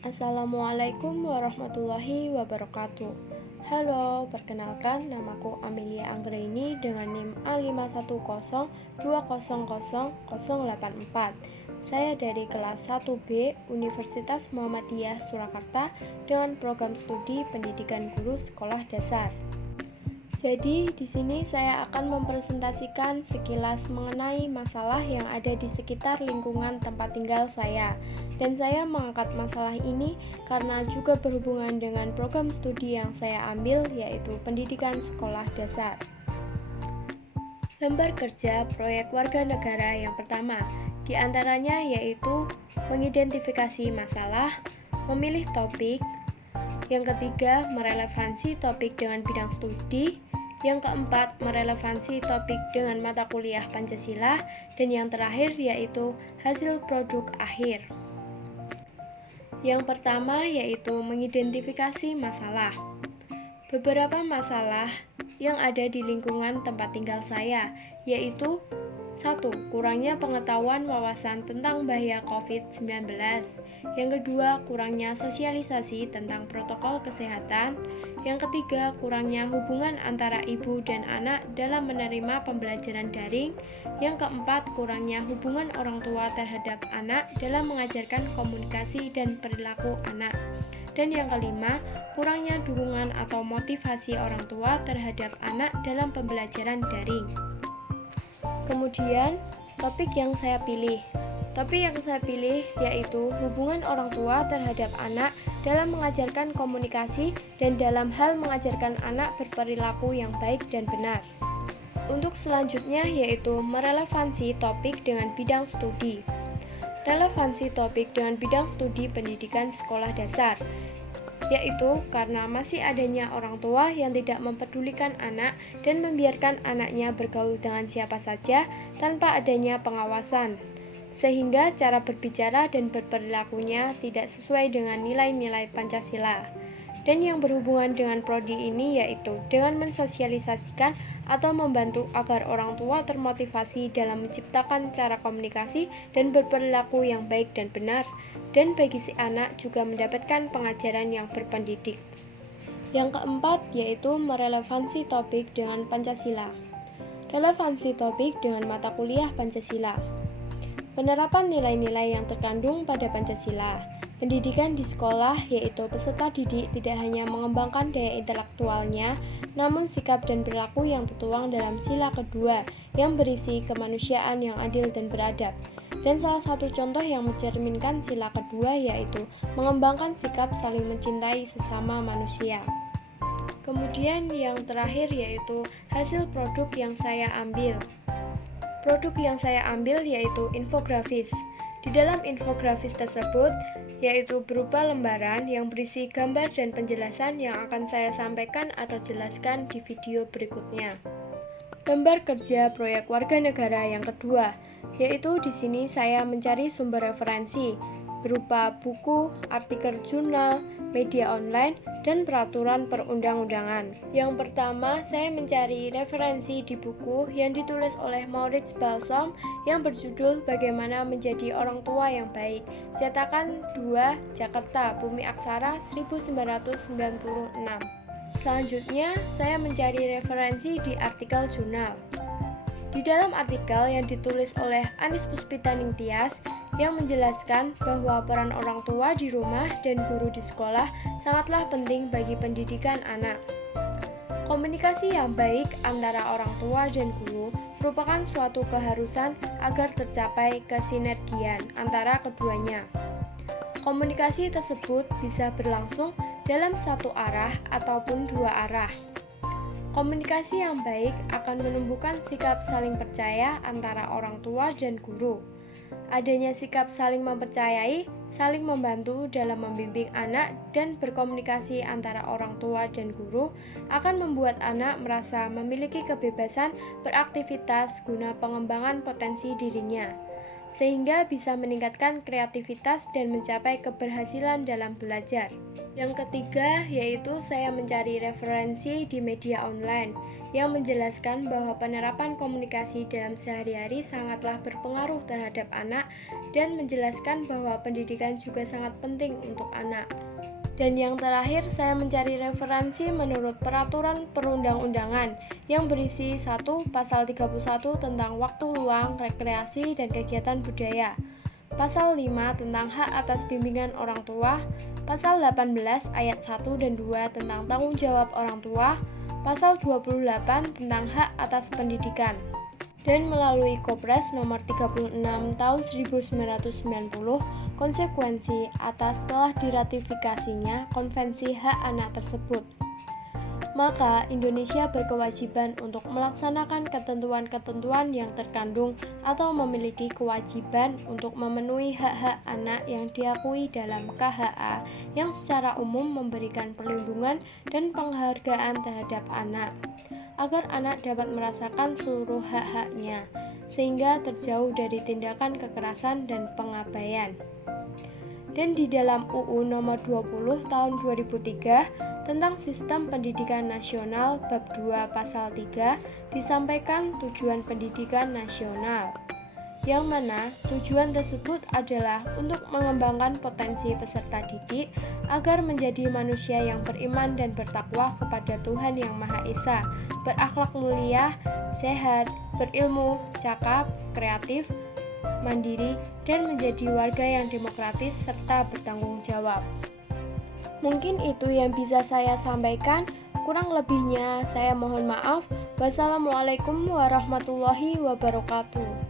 Assalamualaikum warahmatullahi wabarakatuh. Halo, perkenalkan namaku Amelia Anggraini dengan NIM A5102000084. Saya dari kelas 1B Universitas Muhammadiyah Surakarta dengan program studi Pendidikan Guru Sekolah Dasar. Jadi, di sini saya akan mempresentasikan sekilas mengenai masalah yang ada di sekitar lingkungan tempat tinggal saya. Dan saya mengangkat masalah ini karena juga berhubungan dengan program studi yang saya ambil, yaitu Pendidikan Sekolah Dasar. Lembar kerja proyek warga negara yang pertama, di antaranya yaitu mengidentifikasi masalah, memilih topik, yang ketiga, merelevansi topik dengan bidang studi. Yang keempat, merelevansi topik dengan mata kuliah Pancasila. Dan yang terakhir yaitu hasil produk akhir. Yang pertama yaitu mengidentifikasi masalah. Beberapa masalah yang ada di lingkungan tempat tinggal saya, yaitu 1. Kurangnya pengetahuan wawasan tentang bahaya COVID-19. Yang kedua, kurangnya sosialisasi tentang protokol kesehatan. Yang ketiga, kurangnya hubungan antara ibu dan anak dalam menerima pembelajaran daring. Yang keempat, kurangnya hubungan orang tua terhadap anak dalam mengajarkan komunikasi dan perilaku anak. Dan yang kelima, kurangnya dukungan atau motivasi orang tua terhadap anak dalam pembelajaran daring. Kemudian, topik yang saya pilih. Topik yang saya pilih yaitu hubungan orang tua terhadap anak dalam mengajarkan komunikasi dan dalam hal mengajarkan anak berperilaku yang baik dan benar. Untuk selanjutnya yaitu merelevansi topik dengan bidang studi. Relevansi topik dengan bidang studi pendidikan sekolah dasar, yaitu karena masih adanya orang tua yang tidak mempedulikan anak dan membiarkan anaknya bergaul dengan siapa saja tanpa adanya pengawasan, sehingga cara berbicara dan berperilakunya tidak sesuai dengan nilai-nilai Pancasila. Dan yang berhubungan dengan prodi ini yaitu dengan mensosialisasikan atau membantu agar orang tua termotivasi dalam menciptakan cara komunikasi dan berperilaku yang baik dan benar, dan bagi si anak juga mendapatkan pengajaran yang berpendidik. Yang keempat yaitu merelevansi topik dengan Pancasila. Relevansi topik dengan mata kuliah Pancasila. Penerapan nilai-nilai yang terkandung pada Pancasila. Pendidikan di sekolah yaitu peserta didik tidak hanya mengembangkan daya intelektualnya, namun sikap dan perilaku yang tertuang dalam sila kedua yang berisi kemanusiaan yang adil dan beradab. Dan salah satu contoh yang mencerminkan sila kedua yaitu mengembangkan sikap saling mencintai sesama manusia. Kemudian yang terakhir yaitu hasil produk yang saya ambil. Produk yang saya ambil yaitu infografis. Di dalam infografis tersebut yaitu berupa lembaran yang berisi gambar dan penjelasan yang akan saya sampaikan atau jelaskan di video berikutnya. Lembar kerja proyek warga negara yang kedua, yaitu di sini saya mencari sumber referensi berupa buku, artikel jurnal, media online, dan peraturan perundang-undangan. Yang pertama, saya mencari referensi di buku yang ditulis oleh Maurits Balsom yang berjudul Bagaimana Menjadi Orang Tua yang Baik, cetakan 2 Jakarta, Bumi Aksara 1996. Selanjutnya, saya mencari referensi di artikel jurnal. Di dalam artikel yang ditulis oleh Anis Puspita Ningtyas yang menjelaskan bahwa peran orang tua di rumah dan guru di sekolah sangatlah penting bagi pendidikan anak. Komunikasi yang baik antara orang tua dan guru merupakan suatu keharusan agar tercapai kesinergian antara keduanya. Komunikasi tersebut bisa berlangsung dalam satu arah ataupun dua arah. Komunikasi yang baik akan menumbuhkan sikap saling percaya antara orang tua dan guru. Adanya sikap saling mempercayai, saling membantu dalam membimbing anak dan berkomunikasi antara orang tua dan guru akan membuat anak merasa memiliki kebebasan beraktivitas guna pengembangan potensi dirinya, sehingga bisa meningkatkan kreativitas dan mencapai keberhasilan dalam belajar. Yang ketiga yaitu saya mencari referensi di media online. yang menjelaskan bahwa penerapan komunikasi dalam sehari-hari sangatlah berpengaruh terhadap anak dan menjelaskan bahwa pendidikan juga sangat penting untuk anak. Dan yang terakhir, saya mencari referensi menurut peraturan perundang-undangan yang berisi 1. Pasal 31 tentang waktu luang, rekreasi, dan kegiatan budaya. Pasal 5 tentang hak atas bimbingan orang tua. Pasal 18 ayat 1 dan 2 tentang tanggung jawab orang tua. Pasal 28 tentang hak atas pendidikan. Dan melalui Kepres nomor 36 tahun 1990, konsekuensi atas telah diratifikasinya Konvensi Hak Anak tersebut. Maka Indonesia berkewajiban untuk melaksanakan ketentuan-ketentuan yang terkandung atau memiliki kewajiban untuk memenuhi hak-hak anak yang diakui dalam KHA yang secara umum memberikan perlindungan dan penghargaan terhadap anak, agar anak dapat merasakan seluruh hak-haknya, sehingga terjauh dari tindakan kekerasan dan pengabaian. Dan di dalam UU nomor 20 tahun 2003 tentang Sistem Pendidikan Nasional bab 2 pasal 3 disampaikan tujuan pendidikan nasional, yang mana tujuan tersebut adalah untuk mengembangkan potensi peserta didik agar menjadi manusia yang beriman dan bertakwa kepada Tuhan Yang Maha Esa, berakhlak mulia, sehat, berilmu, cakap, kreatif, mandiri, dan menjadi warga yang demokratis serta bertanggung jawab. Mungkin itu yang bisa saya sampaikan. Kurang lebihnya saya mohon maaf. Wassalamualaikum warahmatullahi wabarakatuh.